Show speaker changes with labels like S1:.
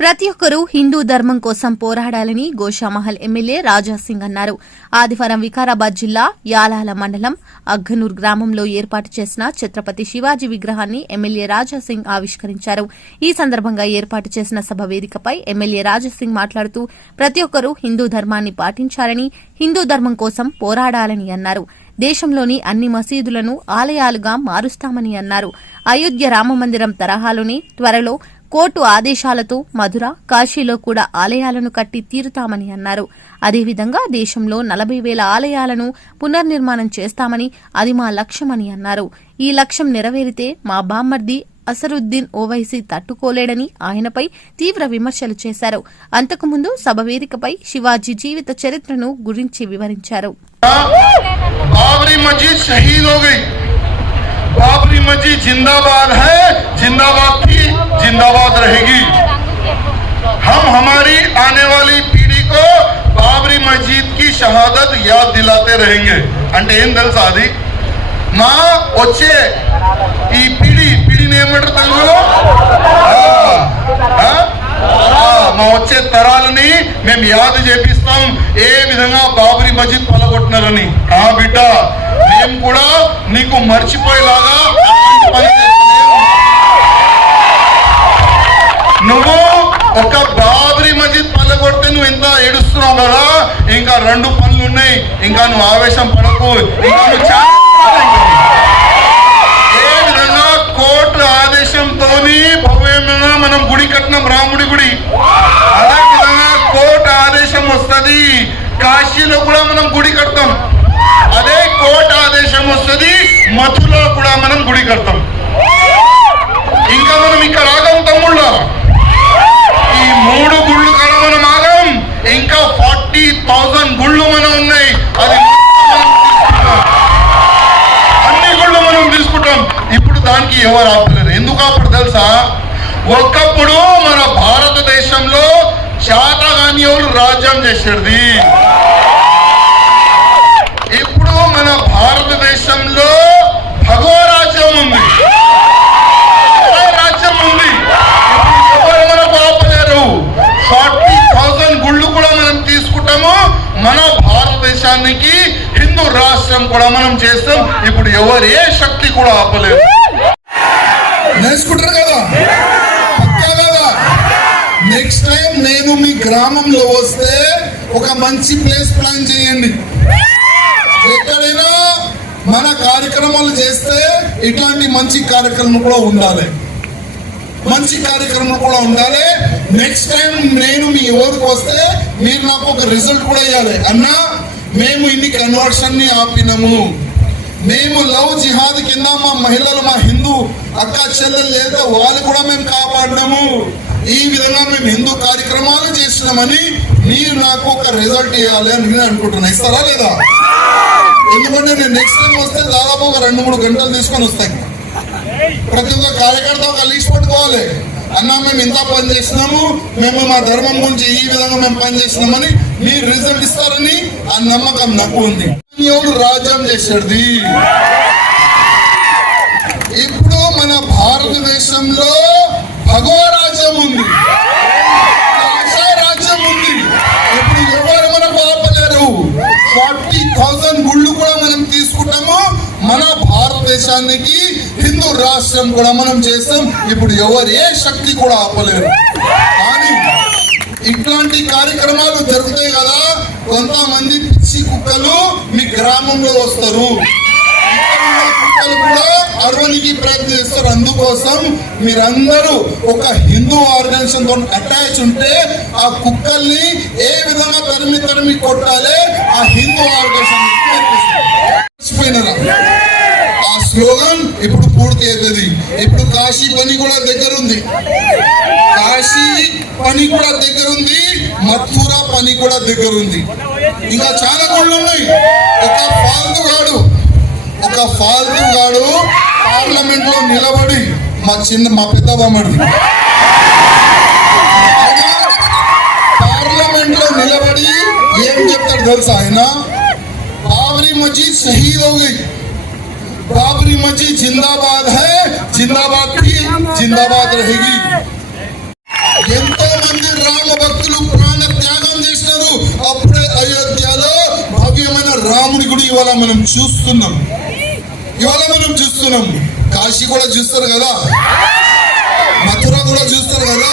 S1: ప్రతి ఒక్కరూ హిందూ ధర్మం కోసం పోరాడాలని గోషామహల్ ఎమ్మెల్యే రాజాసింగ్ అన్నారు. ఆదివారం వికారాబాద్ జిల్లా యాలాల మండలం అగ్గనూర్ గ్రామంలో ఏర్పాటు చేసిన ఛత్రపతి శివాజీ విగ్రహాన్ని ఎమ్మెల్యే రాజాసింగ్ ఆవిష్కరించారు. ఈ సందర్భంగా ఏర్పాటు చేసిన సభ వేదికపై ఎమ్మెల్యే రాజాసింగ్ మాట్లాడుతూ ప్రతి ఒక్కరూ హిందూ ధర్మాన్ని పాటించాలని హిందూ ధర్మం కోసం పోరాడాలని అన్నారు. దేశంలోని అన్ని మసీదులను ఆలయాలుగా మారుస్తామని అన్నారు. అయోధ్య రామమందిరం తరహాలోనే త్వరలో కోర్టు ఆదేశాలతో మధుర కాశీలో కూడా ఆలయాలను కట్టి తీరుతామని అన్నారు. అదేవిధంగా దేశంలో నలభై వేల ఆలయాలను పునర్నిర్మాణం చేస్తామని అది మా లక్ష్యమని అన్నారు. ఈ లక్ష్యం నెరవేరితే మా బామ్మర్ది అసరుద్దీన్ ఓవైసీ తట్టుకోలేడని ఆయనపై తీవ్ర విమర్శలు చేశారు. అంతకుముందు సభ వేదికపై శివాజీ జీవిత చరిత్రను గురించి వివరించారు.
S2: बाबरी मस्जिद शहीद हो गई बाबरी मस्जिद जिंदाबाद है जिंदाबाद थी जिंदाबाद रहेगी हम हमारी आने वाली पीढ़ी को बाबरी मस्जिद की शहादत याद दिलाते रहेंगे అంటే ఏం తెలుసా అది మా వచ్చే ఈ పిడి పిడిని ఏమంటారు తెలుగులో ఆ, ఆ, ఆ, మా వచ్చే తరాలని మేము యాద చేపిస్తాం ఏ విధంగా బాబరీ మస్జిద్ పలగొట్టినారని ఆ బిడ్డ భయం కూడా నీకు మర్చిపోయేలాగా నువ్వు ఒక బాబరీ మస్జిద్ పల్లగొడితే నువ్వు ఎంత ఏడుస్తున్నావు కదా? ఇంకా రెండు పనులు ఉన్నాయి. ఇంకా నువ్వు ఆవేశం పడకు. ఇంకా నువ్వు చాలా ఏ విధంగా కోర్టు ఆదేశంతో భవ్యమైన మనం గుడి కట్టినాం రాముడి గుడి? అదే విధంగా కోర్టు ఆదేశం వస్తది. కాశీలో కూడా మనం గుడి కడతాం. అదే కోర్టు ఆదేశం వస్తది మధులో కూడా మనం గుడి కడతాం. ఇంకా మనం ఇక్కడ ఆగం తమ్ముళ్ళ. ఈ మూడు గుళ్ళు కడ మనం ఆగం ఇంకా ఫార్టీ థౌజండ్ గుళ్ళు మనం ఉన్నాయి. అది అన్ని గుళ్ళు మనం తీసుకుంటాం. ఇప్పుడు దానికి ఎవరు ఆపలేరు? ఎందుకు ఆపడు తెలుసా? ఒకప్పుడు మన భారతదేశంలో చాతగాని వాళ్ళు రాజ్యం చేసేది ఇప్పుడు మన భారతదేశంలో భగవ రాజ్యం ఉంది భగవ రాజ్యం ఉంది ఇప్పుడు ఎవరు మనకు ఆపలేరు ఫార్టీ థౌసండ్ గుళ్ళు కూడా మనం తీసుకుంటాము మన భారతదేశానికి హిందూ రాష్ట్రం కూడా మనం చేస్తాం. ఇప్పుడు ఎవరు ఏ శక్తి కూడా ఆపలేదు.
S3: నేర్చుకుంటారు కదా? కదా? నెక్స్ట్ టైం నేను మీ గ్రామంలో వస్తే ఒక మంచి ప్లేస్ ప్లాన్ చేయండి. ఎక్కడైనా మన కార్యక్రమాలు చేస్తే ఇట్లాంటి మంచి కార్యక్రమం కూడా ఉండాలి. మంచి కార్యక్రమం కూడా ఉండాలి. నెక్స్ట్ టైం నేను మీ ఊరికి వస్తే మీరు నాకు ఒక రిజల్ట్ కూడా ఇవ్వాలి అన్నా మేము ఇన్ని కన్వర్షన్ని ఆపినము. మేము లవ్ జిహాద్ కింద మా మహిళలు మా హిందూ అక్క చెల్లెలు లేదా వాళ్ళు కూడా మేము కాపాడినాము. ఈ విధంగా మేము హిందూ కార్యక్రమాలు చేసినామని మీరు నాకు ఒక రిజల్ట్ ఇవ్వాలి అని నేను అనుకుంటున్నా. ఇస్తారా లేదా? ఎందుకంటే నేను నెక్స్ట్ టైం వస్తే దాదాపు ఒక రెండు మూడు గంటలు తీసుకొని వస్తాను ప్రతి ఒక్క కార్యకర్త ఒక లిస్ట్ పట్టుకోవాలి. అన్న మేము ఇంత పని చేసినాము మేము మా ధర్మం గురించి ఈ విధంగా మేము పని చేసినామని మీరు రిజల్ట్ ఇస్తారని ఆ నమ్మకం నాకు ఉంది. ఎవడు రాజ్యం చేసేది. ఇప్పుడు మన భారతదేశంలో భగవ రాజ్యం ఉంది. రాజ్యం ఉంది. ఇప్పుడు ఎవరు మనకు ఆపలేరు ఫార్టీ థౌసండ్ గుళ్ళు కూడా మనం తీసుకుంటాము. మన భారతదేశానికి హిందూ రాష్ట్రం కూడా మనం చేస్తాం. ఇప్పుడు ఎవరు ఏ శక్తి కూడా ఆపలేరు. కానీ ఇట్లాంటి కార్యక్రమాలు జరుగుతాయి కదా. కొంతమంది పిచ్చి కుక్కలు మీ గ్రామంలో వస్తారు. కుక్కలు కూడా అరవనికి ప్రయత్నం చేస్తారు. అందుకోసం మీరందరూ ఒక హిందూ ఆర్గనైజేషన్తో అటాచ్ ఉంటే ఆ కుక్కల్ని ఏ విధంగా తరిమి తరిమి కొట్టాలి ఆ హిందూ ఆర్గనైజేషన్. ఆ స్లోగన్ ఇప్పుడు పూర్తి అవుతుంది. ఇప్పుడు కాశీ పని కూడా దగ్గర ఉంది కాశీ పని కూడా దగ్గర ఉంది మథుర పని కూడా దగ్గర ఉంది ఇంకా చాలా గుళ్ళు ఉన్నాయి. ఒక ఫాల్తు గాడు ఒక ఫాల్తు గాడు పార్లమెంట్లో నిలబడి మా చిన్న మా పెద్ద బొమ్మడి పార్లమెంట్లో నిలబడి ఏం చెప్తాడు తెలుసా ఆయన? బాబరి మజీద్ షహీద్ అవుతుంది बाबरी मस्जिद जिंदाबाद है। जिंदाबाद की जिंदाबाद रहेगी। ఎంతో మంది రామ భక్తులు ప్రాణ త్యాగం చేస్తారు. అప్పుడే అయోధ్యలో భవ్యమైన రాముడి గుడి ఇవాళ మనం చూస్తున్నాం. ఇవాళ మనం చూస్తున్నాం. కాశీ కూడా చూస్తారు కదా? మథుర కూడా చూస్తారు కదా?